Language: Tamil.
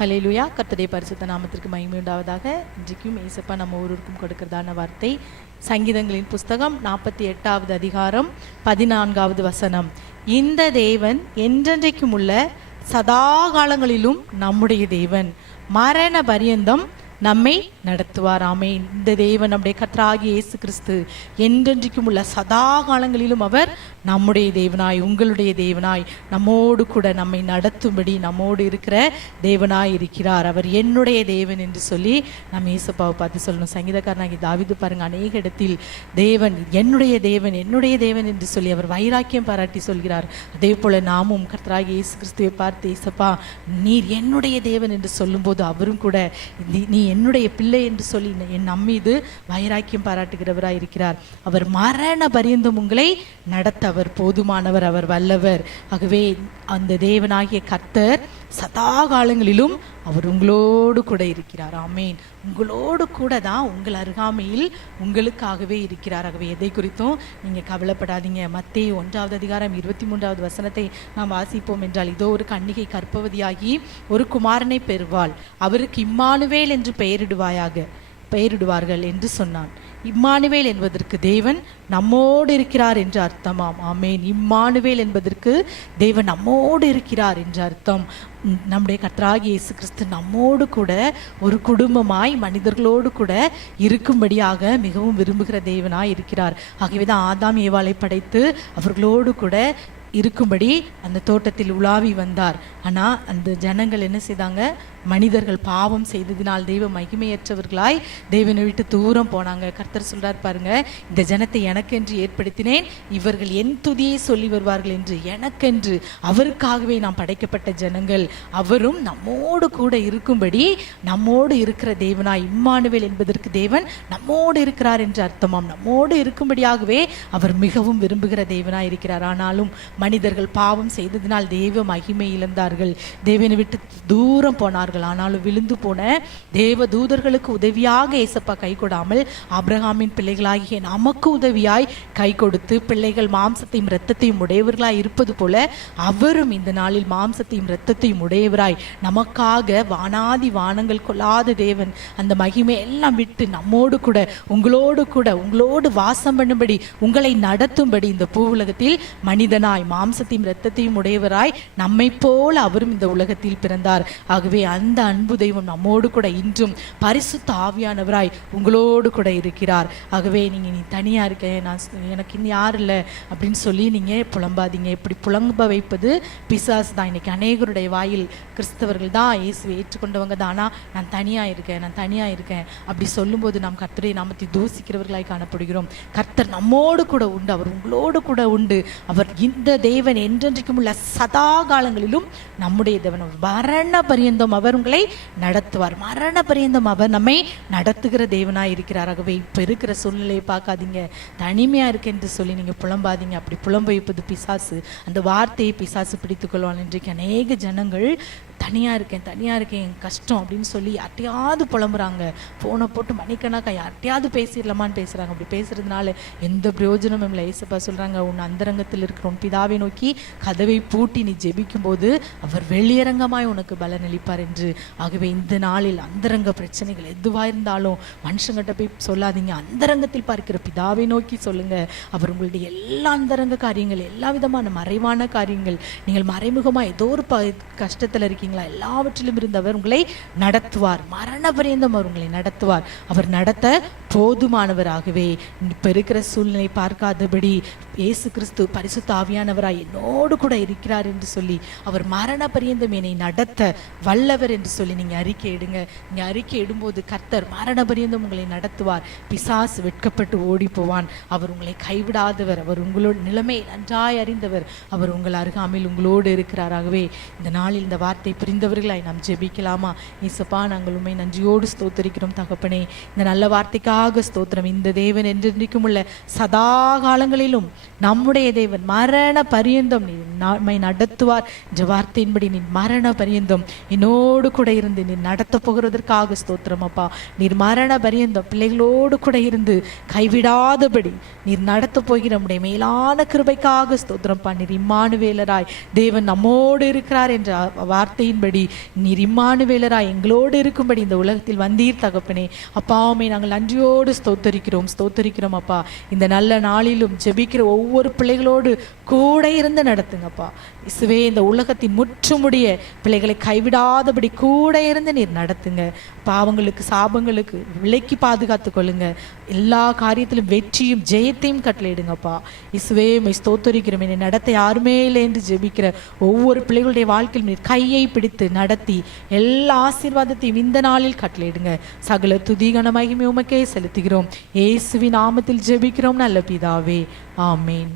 ஹல்லேலூயா. கர்த்தருடைய பரிசுத்த நாமத்திற்கு மகிமை உண்டாவதாக. இன்றைக்கும் ஏசப்பா நம்ம ஒருவருக்கும் கொடுக்கிறதான வார்த்தை சங்கீதங்களின் புஸ்தகம் 48வது அதிகாரம் 14வது வசனம். இந்த தேவன் என்றென்றைக்கும் உள்ள சதா காலங்களிலும் நம்முடைய தேவன், மரண பரியந்தம் நம்மை நடத்துவார். ஆமென். இந்த தேவன் நம்முடைய கர்த்தராகிய இயேசு கிறிஸ்து என்றென்றைக்கும் உள்ள சதா காலங்களிலும் அவர் நம்முடைய தேவனாய், உங்களுடைய தேவனாய், நம்மோடு கூட நம்மை நடத்தும்படி நம்மோடு இருக்கிற தேவனாய் இருக்கிறார். அவர் என்னுடைய தேவன் என்று சொல்லி நம்ம இயேசுப்பாவை பார்த்து சொல்லணும். சங்கீதக்காரனாகி தாவீது பாருங்க, அநேக இடத்தில் தேவன் என்னுடைய தேவன் என்னுடைய தேவன் என்று சொல்லி அவர் வைராக்கியம் பாராட்டி சொல்கிறார். அதே போல நாமும் கர்த்தராகிய இயேசு கிறிஸ்துவை பார்த்து, இயேசப்பா நீர் என்னுடைய தேவன் என்று சொல்லும்போது அவரும் கூட நீ என்னுடைய பிள்ளை என்று சொல்லி என் நம்மீது வைராக்கியம் பாராட்டுகிறவராய் இருக்கிறார். அவர் மரண பரியந்தம் உங்களை நடத்த அவர் போதுமானவர், அவர் வல்லவர். ஆகவே அந்த தேவனாகிய கர்த்தர் சதா காலங்களிலும் அவர் உங்களோடு கூட இருக்கிறார். ஆமேன். உங்களோடு கூட தான், உங்கள் அருகாமையில் உங்களுக்காகவே இருக்கிறார். ஆகவே எதை குறித்தும் நீங்கள் கவலைப்படாதீங்க. மத்தேயு 1வது அதிகாரம் 23வது வசனத்தை நாம் வாசிப்போம் என்றால், இதோ ஒரு கன்னிகை கற்பவதியாகி ஒரு குமாரனை பெறுவாள், அவருக்கு இம்மானுவேல் என்று பெயரிடுவார்கள் என்று சொன்னான். இம்மானுவேல் என்பதற்கு தேவன் நம்மோடு இருக்கிறார் என்று அர்த்தமாம். ஆமேன். இம்மானுவேல் என்பதற்கு தேவன் நம்மோடு இருக்கிறார் என்று அர்த்தம். நம்முடைய கர்த்தராகிய இயேசு கிறிஸ்து நம்மோடு கூட ஒரு குடும்பமாய் மனிதர்களோடு கூட இருக்கும்படியாக மிகவும் விரும்புகிற தேவனாய் இருக்கிறார். ஆகவேதான் ஆதாம் ஏவாளை படைத்து அவர்களோடு கூட இருக்கும்படி அந்த தோட்டத்தில் உலாவி வந்தார். ஆனால் அந்த ஜனங்கள் என்ன செய்தாங்க? மனிதர்கள் பாவம் செய்ததினால் தெய்வ மகிமையற்றவர்களாய் தேவனை விட்டு தூரம் போனாங்க. கர்த்தர் சொல்றார் பாருங்க, இந்த ஜனத்தை எனக்கென்று ஏற்படுத்தினேன், இவர்கள் என் துதியை சொல்லி வருவார்கள் என்று. எனக்கென்று, அவருக்காகவே நாம் படைக்கப்பட்ட ஜனங்கள். அவரும் நம்மோடு கூட இருக்கும்படி நம்மோடு இருக்கிற தேவனாய், இம்மானுவேல் என்பதற்கு தேவன் நம்மோடு இருக்கிறார் என்று அர்த்தமாம். நம்மோடு இருக்கும்படியாகவே அவர் மிகவும் விரும்புகிற தேவனாய் இருக்கிறார். ஆனாலும் மனிதர்கள் பாவம் செய்ததினால் தேவ மகிமை இழந்தார்கள், தேவனை விட்டு தூரம் போனார்கள். ஆனாலும் விழுந்து போன தேவ தூதர்களுக்கு உதவியாக ஏசப்பா கை கொடாமல் ஆபிரகாமின் பிள்ளைகளாகிய நமக்கு உதவியாய் கை கொடுத்து, பிள்ளைகள் மாம்சத்தையும் இரத்தத்தையும் உடையவர்களாய் இருப்பது போல அவரும் இந்த நாளில் மாம்சத்தையும் இரத்தத்தையும் உடையவராய் நமக்காக வானாதி வானங்கள் கொள்ளாத தேவன் அந்த மகிமை எல்லாம் விட்டு நம்மோடு கூட உங்களோடு வாசம் பண்ணும்படி, உங்களை நடத்தும்படி இந்த பூ உலகத்தில் மனிதனாய் மாம்சத்தையும் இரத்தத்தையும் உடையவராய் நம்மை போல அவரும் இந்த உலகத்தில் பிறந்தார். ஆகவே அந்த அன்பு தெய்வம் நம்மோடு கூட இன்றும் பரிசுத்த ஆவியானவராய் உங்களோடு கூட இருக்கிறார். ஆகவே நீ தனியா இருக்க, எனக்கு இன்னும் யாரும் இல்லை அப்படின்னு சொல்லி நீங்க புலம்பாதீங்க. இப்படி புலம்ப வைப்பது பிசாசு தான். இன்னைக்கு அநேகருடைய வாயில் கிறிஸ்தவர்கள் தான் இயேசுவை ஏற்றுக்கொண்டவங்க தான், ஆனால் நான் தனியா இருக்கேன் அப்படி சொல்லும்போது நாம் கர்த்தரை நாமத்தை தூசிக்கிறவர்களாய் காணப்படுகிறோம். கர்த்தர் நம்மோடு கூட உண்டு, அவர் உங்களோடு கூட உண்டு. அவர் இந்த தேவன் என்றென்றைக்கும் உள்ள சதா காலங்களிலும் நம்முடைய தேவன். மரண பரியந்தம் அவர் உங்களை நடத்துவார். மரண பரியந்தம் அவர் நம்மை நடத்துகிற தேவனாய் இருக்கிறார். ஆகவே இப்ப இருக்கிற சூழ்நிலையை பார்க்காதீங்க, தனிமையா இருக்கு என்று சொல்லி நீங்க புலம்பாதீங்க. அப்படி புலம்ப வைப்பது பிசாசு. அந்த வார்த்தையை பிசாசு பிடித்துக் கொள்வான். இன்றைக்கு அநேக ஜனங்கள் தனியா இருக்கேன் கஷ்டம் அப்படின்னு சொல்லி யார்ட்டையாவது புலம்புறாங்க. போனை போட்டு மணிக்கணக்கா யார்ட்டையாவது பேசிடலாமான்னு பேசுறாங்க. அப்படி பேசுறதுனால எந்த பிரயோஜனமும் இல்லை. ஏசப்பா சொல்றாங்க, உன் அந்தரங்கத்தில் இருக்கிற உன் பிதாவை நோக்கி கதவை பூட்டி நீ ஜெபிக்கும் போது அவர் வெளியரங்கமாய் உனக்கு பலன் அளிப்பார் என்று. ஆகவே இந்த நாளில் அந்தரங்க பிரச்சனைகள் எதுவா இருந்தாலும் மனுஷங்கிட்ட போய் சொல்லாதீங்க. அந்தரங்கத்தில் பார்க்கிற பிதாவை நோக்கி சொல்லுங்க. அவர் உங்களுடைய எல்லா அந்தரங்க காரியங்கள், எல்லா விதமான மறைவான காரியங்கள், நீங்கள் மறைமுகமா ஏதோ ஒரு கஷ்டத்துல இருக்கீங்க, எல்லாவற்றிலும் இருந்தவர் உங்களை நடத்துவார். மரண பரியந்தம் அவர் உங்களை நடத்துவார். அவர் நடத்த போதுமானவராகவே இப்ப இருக்கிற சூழ்நிலை பார்க்காதபடி இயேசு கிறிஸ்து பரிசுத்த ஆவியானவராய் என்னோடு கூட இருக்கிறார் என்று சொல்லி, அவர் மரண பரியந்தம் என்னை நடத்த வல்லவர் என்று சொல்லி நீங்க அறிக்கை இடுங்க. நீங்க அறிக்கை இடும்போது கர்த்தர் மரண பரியந்தம் உங்களை நடத்துவார். பிசாசு வெட்கப்பட்டு ஓடி போவான். அவர் உங்களை கைவிடாதவர். அவர் உங்களோட நிலைமை நன்றாய் அறிந்தவர். அவர் உங்கள் அருகாமையில் உங்களோடு இருக்கிறாராகவே இந்த நாளில் இந்த வார்த்தை புரிந்தவர்களாய் நாம் ஜெபிக்கலாமா? இயேசுப்பா, நாங்கள் உம்மை நன்றியோடு ஸ்தோத்திரிக்கிறோம் தகப்பனே. இந்த நல்ல வார்த்தைக்காக ஸ்தோத்திரம். இந்த தேவன் என்றென்றைக்கும் உள்ள சதா காலங்களிலும் நம்முடைய தேவன் மரண பரியந்தம் நம்மை நடத்துவார் என்ற வார்த்தையின்படி நீர் மரண பரியந்தம் என்னோடு கூட இருந்து நீர் நடத்த போகிறதற்காக ஸ்தோத்திரம் அப்பா. நீர் மரண பரியந்தம் பிள்ளைகளோடு கூட இருந்து கைவிடாதபடி நீர் நடத்த போகிற நம்முடைய மேலான கிருபைக்காக ஸ்தோத்திரம் பா. நீர் இம்மானுவேலராய் தேவன் நம்மோடு இருக்கிறார் என்ற வார்த்தை வார்த்தையின்படி நீர் இம்மானுவேலராய் எங்களோடு இருக்கும்படி இந்த உலகத்தில் வந்தீர் தகப்பனே. அப்பா உம்மை நாங்கள் நன்றியோடு ஸ்தோத்தரிக்கிறோம் அப்பா. இந்த நல்ல நாளிலும் ஜெபிக்கிற ஒவ்வொரு பிள்ளைகளோடு கூட இருந்து நடத்துங்கப்பா. இசுவே இந்த உலகத்தின் முற்றுமுடிய பிள்ளைகளை கைவிடாதபடி கூட இருந்து நீர் நடத்துங்க. பாவங்களுக்கு சாபங்களுக்கு விலக்கி பாதுகாத்து கொள்ளுங்க. எல்லா காரியத்திலும் வெற்றியும் ஜெயத்தையும் கட்டளையிடுங்கப்பா. இசுவே உம்மை ஸ்தோத்தரிக்கிறோம். என்னை நடத்த யாருமே இல்லை என்று ஜெபிக்கிற ஒவ்வொரு பிள்ளைகளுடைய வாழ்க்கையில் நீர் கையை பிடித்து நடத்தி எல்லா ஆசீர்வாதத்தையும் இந்த நாளில் கட்டளையிடுங்க. சகல துதி கன மகிமை உமக்கே செலுத்துகிறோம். இயேசுவின் நாமத்தில் ஜெபிக்கிறோம் நல்ல பிதாவே, ஆமேன்.